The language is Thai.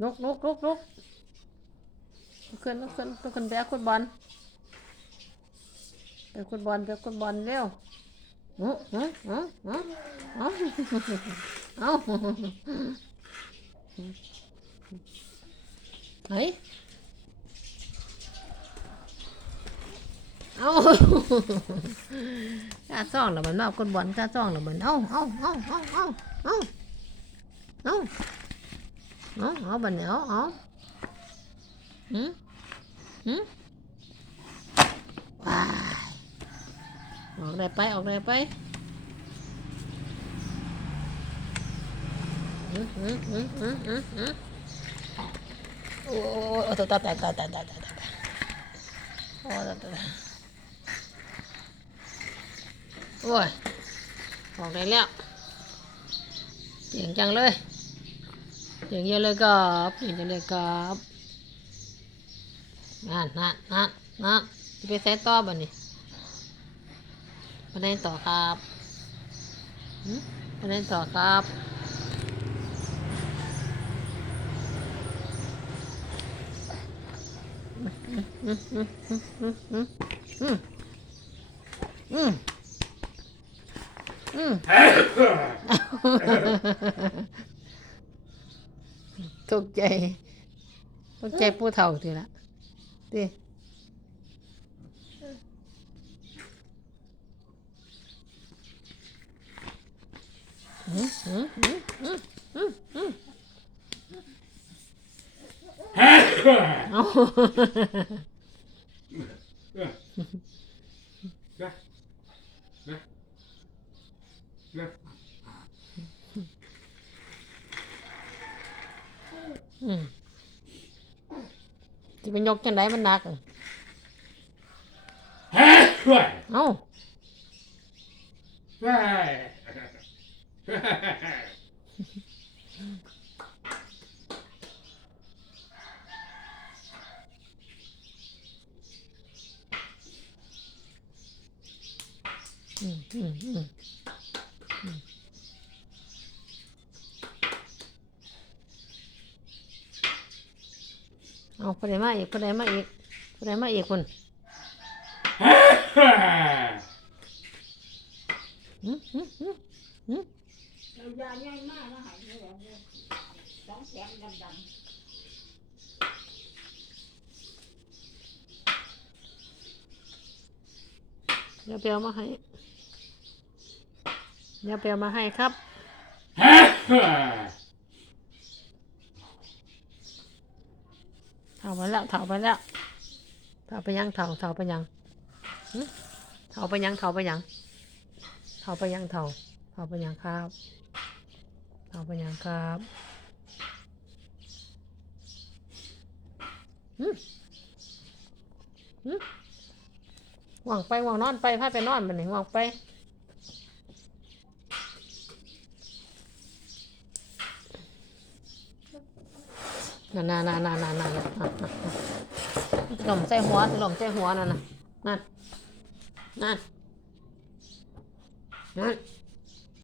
ลุกลุกลุกลุกลุกขึ้นลุกขึ้นลุกขึ้นไปเอาคุณบอลไปคุณบอลไปคุณบอลเร็วเอาเอาเอาเอาเอาเอาเฮ้ยเอาก้าซ่องแล้วมันมาเอาคุณบอลก้าซ่องแล้วมันเอาเอาเอาเอาเอา เอาเอาเอาบันเดียวเอาหืมหืมว้าออกได้ไป ออกได้ไปหืมหืมหืมหืมหืมโอ้โอ้ตัวตาตาตาตาตาตาตาโอ้ตาตาโอ้ยออกได้แล้วเจ๋งจังเลย เจ๋งเยอะเลยครับเจ๋งจังเลยครับนั่นนั่นนั่นนั่นไปใส่ต่อบ่นี่ไปไหนต่อครับมไปไหนต่อครับอืมอืมอืมอืมอืมอืมอืมอืม ตกใจ ตกใจผู้เฒ่าทีละดิเอานะนะนะ ที่เป็นยกจังไดมันหนักอะ Hey! เอ้า Hey! อืมอืมอืมอืม เอาคนใดมาอีกคนใดมาอีกคนใดมาอีกคนอืมอืมอืมอืมเรายาใหญ่มากนะหายไปแล้วเนี่ยสองแสนดำเดี๋ยวไปเอามาให้เดี๋ยวไปเอามาให้ครับ เถาไปแล้วเถาไปแล้วเถาไปยังเถาเถาไปยังหึเถาไปยังเถาไปยังเถาไปยังเถาเถาไปยังครับเถาไปยังครับหึหึหวังไปหวังนอนไปพาไปนอนบันหนึ่งหวังไป นั่นนั่นนั่นนั่นนั่นนั่นหล่มใส่หัวหล่มใส่หัวนั่นน่ะนั่นนั่นนั่น